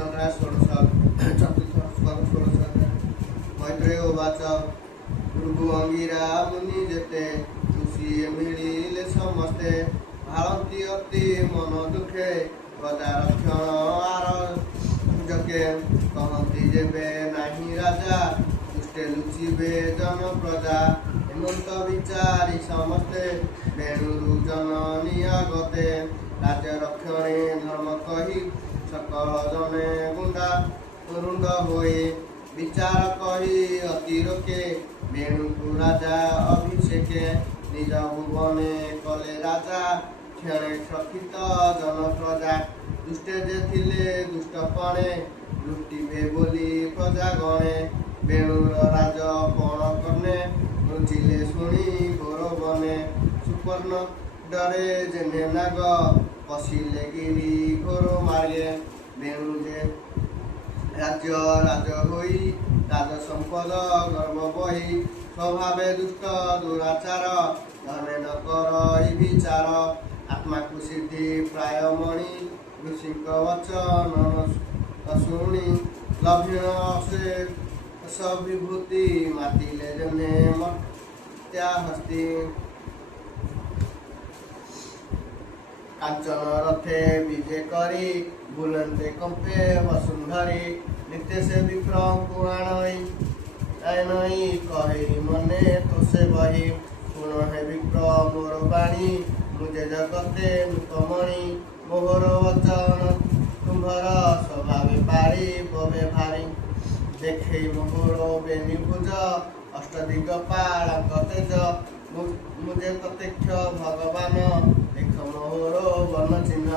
संग्रह षोडश चतुर्थ षोडश मैत्रेय उवाच भृगु अंगिरा मुनि जेते खुशी मिलिले समस्ते भाळंती अति मन दुखे प्रजा रक्षण आरोग्यके कहती जेबे नाही राजा दुष्टे लुचिबे जन प्रजा हेमंत विचारी समस्ते बेणुरु जननी आगते राज्य रक्षणे धर्म कही सकल जने रुंड होए विचार कही अति रोके बेणुकु राजा अभिषेके निज भुवने कले राजा क्षणे सखित जन प्रजा दुष्टे जे थिले दुष्टपणे लुटिबे बोली प्रजा गणे बेणुर राज पण कर्णे रुचिले शुणी घोर बने सुपर्ण डरे जेने नाग पशिले गिरी घोर मार्गे बेणु जे राज्य राज होई राज संपद गर्व बही स्वभावे दुष्ट दुराचार धर्मे न कर विचार आत्मा को सिद्धि प्राय मणि ऋषिक वचन शुणी लभ्य से सविभूति मातिले जने मर्त्या हस्ती कांचन रथे विजय करी बुलंते कंपे वसुंधरी नित्य से विक्रम पुराण नई कहे मने तो से बही पुनः है विक्रम मोर बाणी मुझे जगते नृतमणि मोहर वचन तुम्हारा स्वभावे पारी बवे भारी देखे मोहर बेनी भुज अष्टदिग पाळक तेज मुझे प्रत्यक्ष भगवान देख मोहर वन चिन्ह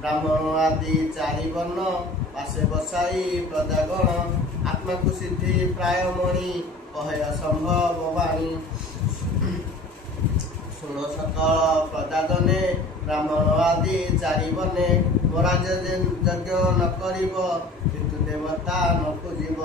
ब्राह्मण आदि चारि वर्ण पासे बसाई प्रजागण आत्मा को सिद्धि प्राय मणि कहे असंभव वाणी शुण सकल प्रजाजने ब्राह्मण आदि चारि बने मोराज यज्ञ न करिब पितृ देवता न पूजिब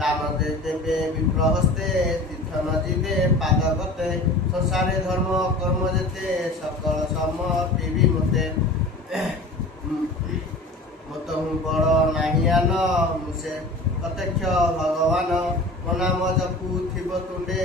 दान देवे विप्रहस्ते तीर्थ न जीवे पाद गते संसारे धर्म कर्म जेते सकल समर्पिबी मते मत हूँ बड़ नाही आन मुसे प्रत्यक्ष भगवान मो नाम जपु थिब तुंडे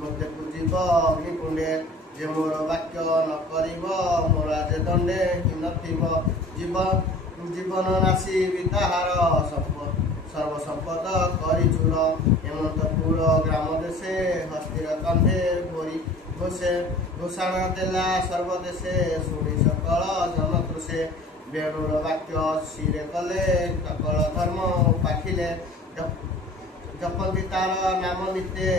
मते पूजिब अग्निकुंडे जे मोर वाक्य न करिब मोर आज दंडे हि नथिब जीवन नाशी विताहार सर्व संपद करी चूर हेमंतपुर ग्राम देशे हस्तिर कंधे भोरी घोषे घोषणा देला सर्वदेशे शुणी सकल जन तृषे बेणुर वाक्य शिरे कले सकल धर्म पाखिले जपन्ति तार नाम नित्ये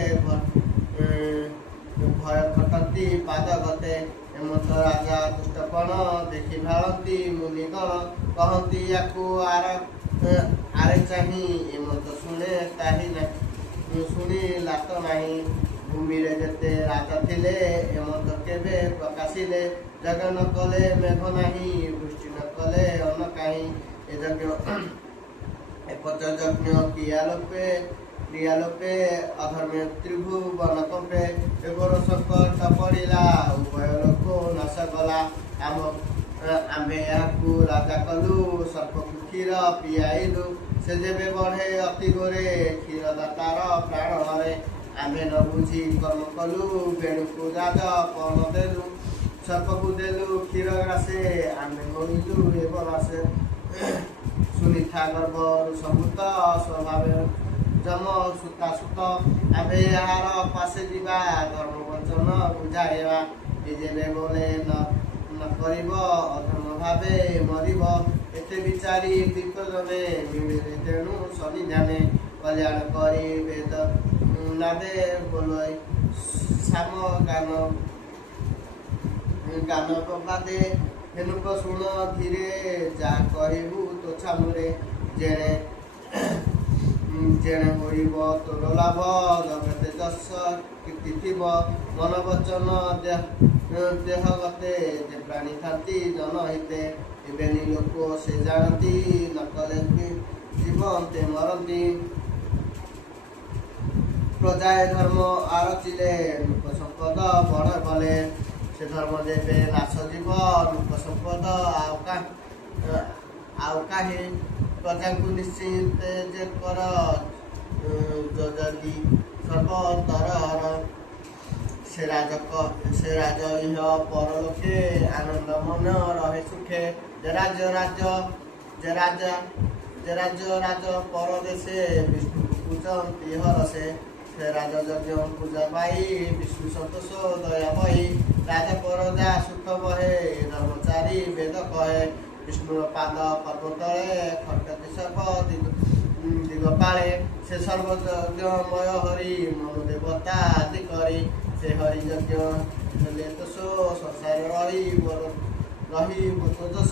भय खटती पाद गते हेमंत राजा दुष्टपण देखि भाळंती मुनिगण कहती याकू आरे चाही हेमंत शुणे ताही शुणी लात नाही भूमि जेते राजा थिले हेमंत केबे प्रकाशिले जग न कले मेघ नाही वृष्टि न कले अन्न काहि ए यज्ञ एकच यज्ञ क्रियालोपे अधर्मे त्रिभुवन कंपे एगोर संकट पड़िला उभय लोक नाश गला आम्भे याकू राजा कलु सर्प क्षीर पियाइलु से जेबे बढ़े अति गोरे क्षीर दातार प्राण हरे आम्भे न बुझी कर्म कलु बेणुकु राजा पण देलु सर्प को देलु क्षीर ग्रासे आम्भे गणिलु एवं आसे सुनिथा गर्भ संभूत स्वभावे जम सुता सुत आम्भे यार पासे जीवा धर्म वचन बुझाइबा जेबे बोले न करिब अधर्म भावे मरिब एते विचारी विपदमे मिले तेणु सनि ध्याने कल्याण करी वेद नादे बोलै साम गान प्रपादे हेनुक शुण धीरे जा कहबू तो छामुरे जेणे जेणे होइब तोर लाभ जगते जस कीर्ति थिब मन वचन देह गते जे प्राणी खाती जन हिते एबेनी लोक से जानती न कले जीवन्ते मरती प्रजाए धर्म आरचिले लोक संपद बड़ बले से धर्म देवे नाश जीव लोक संपद आउ काहे ପ୍ରଜାଙ୍କୁ ନିଶ୍ଚିତ ଯେ କର ଯଦି ସର୍ବତରର ସେ ରାଜ ଇହ ପରଲୋକେ ଆନନ୍ଦ ମନ ରହେ ସୁଖେ ଯେ ରାଜ ପରଦେଶେ ବିଷ୍ଣୁକୁ ପୂଜନ୍ତି ହରସେ ସେ ରାଜ ଯଜ୍ଞ ପୂଜା ପାଇ ବିଷ୍ଣୁ ସନ୍ତୋଷ ଦୟା ବହି ରାଜା ପରଜା ସୁଖ ବହେ ଧର୍ମଚାରୀ ବେଦ କହେ ବିଷ୍ଣୁର ପାଦ ପଦ୍ମ ତଳେ ଖଟତି ସର୍ବ ଦିଗ ପାଳେ ସେ ସର୍ବଯଜ୍ଞମୟ ହରି ମନୁ ଦେବତା ଆଦି କରି ସେ ହରି ଯଜ୍ଞ ହେଲେ ଦୋଷ ସଂସାର ରହି ଦୋଷ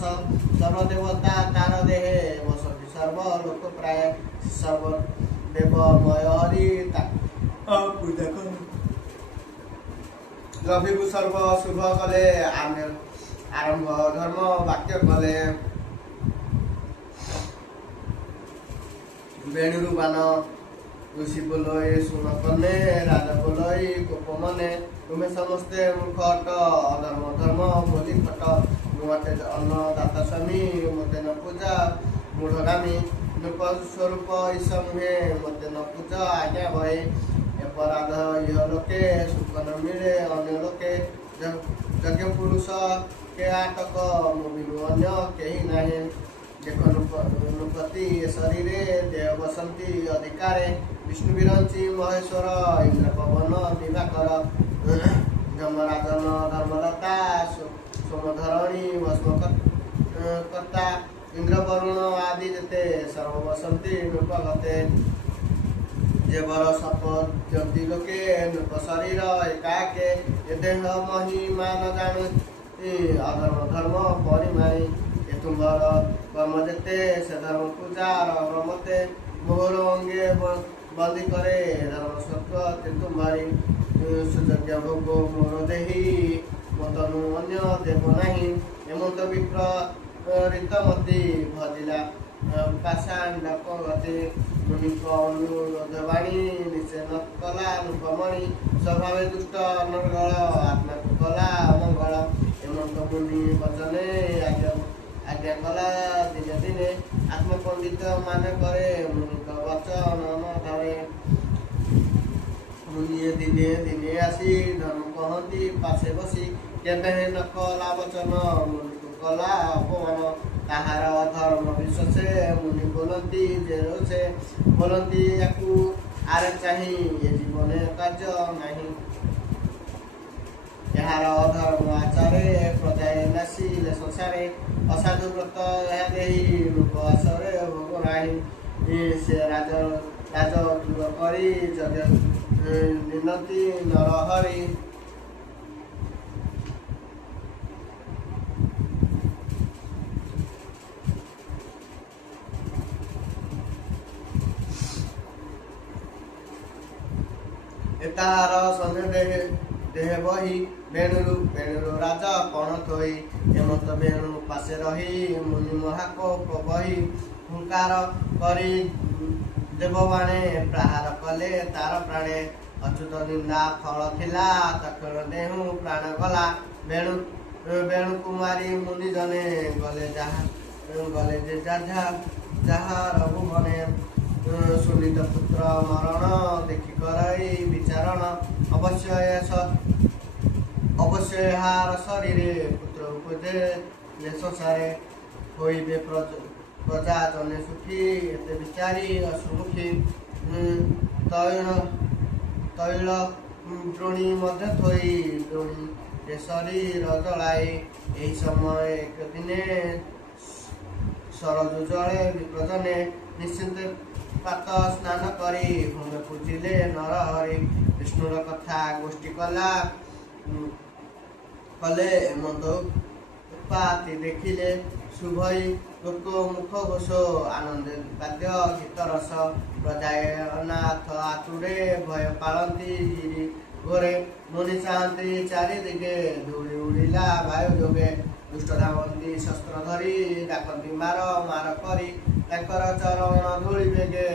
ସର୍ବଦେବତା ତାର ଦେହେ ବସନ୍ତି ସର୍ବ ଲୋକ ପ୍ରାୟ ସର୍ବ ଦେବମୟ ହରି ପୂଜା କର ରବିକୁ ସର୍ବ ଶୁଭ କଲେ ଆରମ୍ଭ ଧର୍ମ ବାକ୍ୟ କଲେ ବେଣୁରୁ ବାନ ଋଷି ବୋଲଇ ଶୁଣ କଲେ ରାଜା ବୋଲଇ ଗୋପ ମନେ ତୁମେ ସମସ୍ତେ ମୂର୍ଖ ଅଟ ଅଧର୍ମ ଧର୍ମ ବୋଲି ଖଟ ମତେ ଅନ୍ନ ଦାତା ସ୍ୱାମୀ ମତେ ନ ପୂଜା ମୂଢ଼ଗାମୀ ନୃପ ସ୍ୱରୂପ ଈଶ ନୁହେଁ ମତେ ନ ପୂଜା ଆଜ୍ଞା ଭଏ ଅପରାଧ ଇହ ଲୋକେ ସୁଖ ନ ମିଳେ ଅନ୍ୟ ଲୋକେ ଯଜ୍ଞ ପୁରୁଷ କେ ଆଟକ ମୁଁ ବିନୁ ଅନ୍ୟ କେହି ନାହିଁ ଦେଖ ନୃପତି ଶରୀରେ ଦେହ ବସନ୍ତି ଅଧିକାରେ ବିଷ୍ଣୁ ବିରଞ୍ଚି ମହେଶ୍ୱର ଇନ୍ଦ୍ର ପବନ ଦିବାକର ଯମରାଜନ ଧର୍ମଲତା ସୋମଧରଣୀ ଭସ୍ମକର୍ତ୍ତା ଇନ୍ଦ୍ର ବରୁଣ ଆଦି ଯେତେ ସର୍ବ ବସନ୍ତି ନୃପଗତେ ଯେ ବର ସପଦ୍ୟନ୍ତି ଲୋକେ ନୃପ ଶରୀର ଏକାକେ ଏ ଦେହ ମହିମା ନ ଜାଣୁ ଅଧର୍ମ ଧର୍ମ ପରିମାଣି ତୁମ୍ଭର କର୍ମ ଯେତେ ସେ ଧର୍ମ ପୂଜାର ମତେ ମୋହର ଅଙ୍ଗେ ବନ୍ଦୀ করে ধর্ম সত্য তুম্ভারি সুযোগ্য ভোগ মোর দেহি মতনু অন্য দেব নাহি এমন্ত বিপ্রীত মতি ভজিলা পাষাণ ডাকগতি মুনিক অনুরোধ বাণী নিষেধ কলা নূপমণি স্বভাবে দুষ্ট অনর্গল আত্মাকু কলা অমঙ্গল এমন্ত মুনি বচনে আজ্ঞা কলা দিনে দিনে আত্মপণ্ডিত মানে করে মুনিক বচন ধরে মুনিয়ে দিনে দিনে আসি ধর্ম কহନ୍ତି পাশে বসি কেবে ন কলা বচন মুনিକୁ কলা অপমান তাহার ধর্ম বিশ্বাসে মুনি বলନ୍ତି যে রোষে বলନ୍ତି ইয়াকু আরে চাহি এ জীবনে কার্য নাহি এହାର ধর্ম আচারে প্রজায় নাসিলে সংসারে অসাধু ব্রত ଏହା ଦେଇ ଲୋକ ଆସରେ ଭୋଗ ନାହିଁ ସେ ରାଜ ଦୂର କରି ଯଜ୍ଞ ନିନ୍ଦନ୍ତି ନରହରି ତାହାର ସନ୍ଦେହ ଦେହ ବହି ବେଣୁରୁ ରାଜ କଣ ଥୋଇ ହେମନ୍ତ ବେଣୁ ପାଶେ ରହି ମୁନି ମହାକୋପ ବହି ହୁଙ୍କାର କରି ଦେବବାଣେ ପ୍ରହାର କଲେ ତାର ପ୍ରାଣେ ଅଚ୍ୟୁତ ନିନ୍ଦା ଫଳ ଥିଲା ତକ୍ଷଣ ଦେହୁ ପ୍ରାଣ ଗଲା ବେଣୁ କୁମାରୀ ମୁନି ଜନେ ଗଲେ ଯେ ଯାହାର ଭୁବନେ ସୁନିତ ପୁତ୍ର ମରଣ ଦେଖି କରଇ ବିଚାରଣ ଅବଶ୍ୟ ଏହାର ଶରୀରେ ପୁତ୍ର ଉପଜେ ସଂସାରେ ହୋଇବେ ପ୍ରଜା ଜନେ ସୁଖୀ ଏତେ ବିଚାରି ଅସୁମୁଖୀ ତୈଳ ଦ୍ରୋଣୀ ମଧ୍ୟ ଥୋଇ ଦ୍ରୋଣୀ ଶରୀର ଜଳାଇ ଏହି ସମୟ ଏକ ଦିନେ ସରଜୁ ଜଳେ ବିପ୍ରଜନେ ନିଶ୍ଚିନ୍ତ ପାତ ସ୍ନାନ କରି ଭୂମି ପୂଜିଲେ ନରହରି ବିଷ୍ଣୁର କଥା ଗୋଷ୍ଠୀ କଲେ ମନ୍ଦ ଉତ୍ପାତି ଦେଖିଲେ ଶୁଭଇ ଲୋକ ମୁଖ ଘୋଷ ଆନନ୍ଦ ବାଦ୍ୟ ଗୀତ ରସ ପ୍ରଜାଏ ଅନାଥ ଆତୁରେ ଭୟ ପାଳନ୍ତି ଗିରି ଘୋରେ ମୁନି ଚାହାନ୍ତି ଚାରି ଦିଗେ ଧୂଳି ଉଡ଼ିଲା ବାୟୁ ଯୋଗେ ଦୁଷ୍ଟ ଧାବନ୍ତି ଶସ୍ତ୍ର ଧରି ଡାକନ୍ତି ମାର କରି ତାଙ୍କର ଚରଣ ଧୂଳି ବେଗେ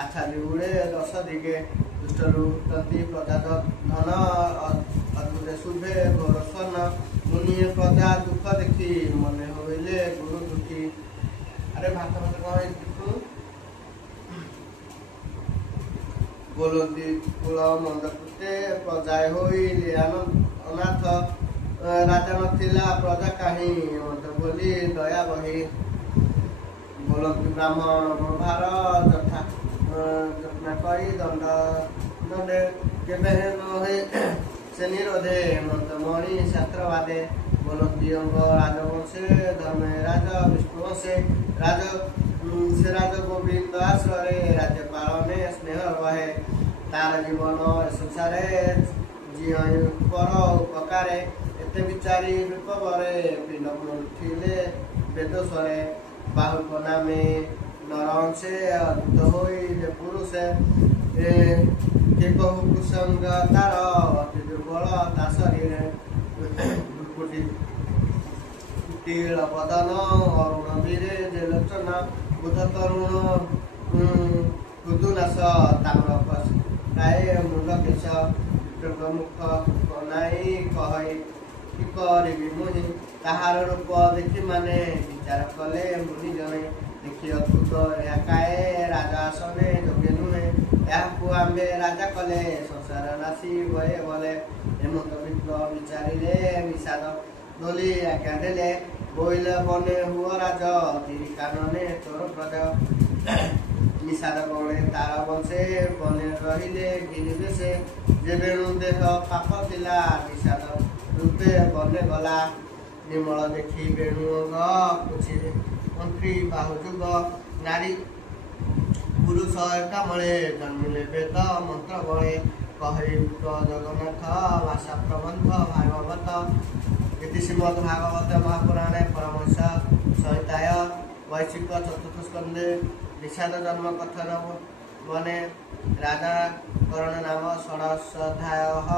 ଆଛାଦି ଉଡ଼େ ଦଶ ଦିଗେ ଦୁଷ୍ଟ ଲୁଟନ୍ତି ପ୍ରଜା ଧନ ଅଦ୍ଭୁତ ଶୁଭେ ଘୋର ସ୍ୱର୍ଣ୍ଣ ମୁନିଏ ପ୍ରଜା ଦୁଃଖ ଦେଖି ମନେ ହୋଇଲେ ଗୁରୁ ଦୁଃଖୀ ଆରେ ଭାତ କଣ बोलती कुल मंदकृते प्रजा होइले अनाथ राजा नथिला प्रजा काहीं मत बोली दया बही बोलती ब्राह्मण भार जथा ଯତ୍ନ କରି ଦଣ୍ଡ କେବେ ନହେ ସେ ନିରୋଧେ ମନ୍ତ୍ରୀ ଶାସ୍ତ୍ରବାଦେ ବୋଲନ୍ତି ଅଙ୍ଗ ରାଜବଂଶେ ଧର୍ମେ ରାଜ ବିଷ୍ଣୁ ବଂଶେ ସେ ରାଜ ଗୋବିନ୍ଦ ଆଶ୍ରରେ ରାଜ୍ୟ ପାଳନେ ସ୍ନେହ ରହେ ତାର ଜୀବନ ସଂସାରେ ଝିଅ ପର ଉପକାରେ ଏତେ ବିଚାରି ବିପବରେ ପିଣ୍ଡ ଉଠିଲେ ବେଦସ୍ୱରେ ବାହୁକ ନାମେ नरंसे अद्भुत होइले पुरुषे के कहु कुसंग तार अति दुर्बल ता शरीर कुटिल बदन अरुण वीरे जे लोचन बुध तरुण कुदुनाश ताम्र प्राय मुंड केश मुख कनाई कहई कि करिबि मुनि ताहार रूप देखि माने विचार कले मुनि जने देखी अद्भुत एकाए राजा आसने जोगे नुहे आमे राजा कले संसार नासी भये बोले हेमंत विप्र विचारिले निषाद दोली आज्ञा देले बोइले बने हुआ राज तिरी कानने तोर प्रजा निषाद गणे तार बंशे बने रहिले गिरी बेसे जे बेणु देह पाप थिला निषाद रूपे बने गला निर्मल देखी बेणु पुछिले मंत्री बाहुजुग नारी पुरुष एका मळे जन्मिले वेद मंत्र बळे कहे जगन्नाथ भाषा प्रबंध भागवत इति श्रीमद् भागवत महापुराणे परमहंस संहिताय वैशिक चतुर्थ स्कंदे निषाद जन्म कथन बने राजा करण नाम षोडशाध्यायः।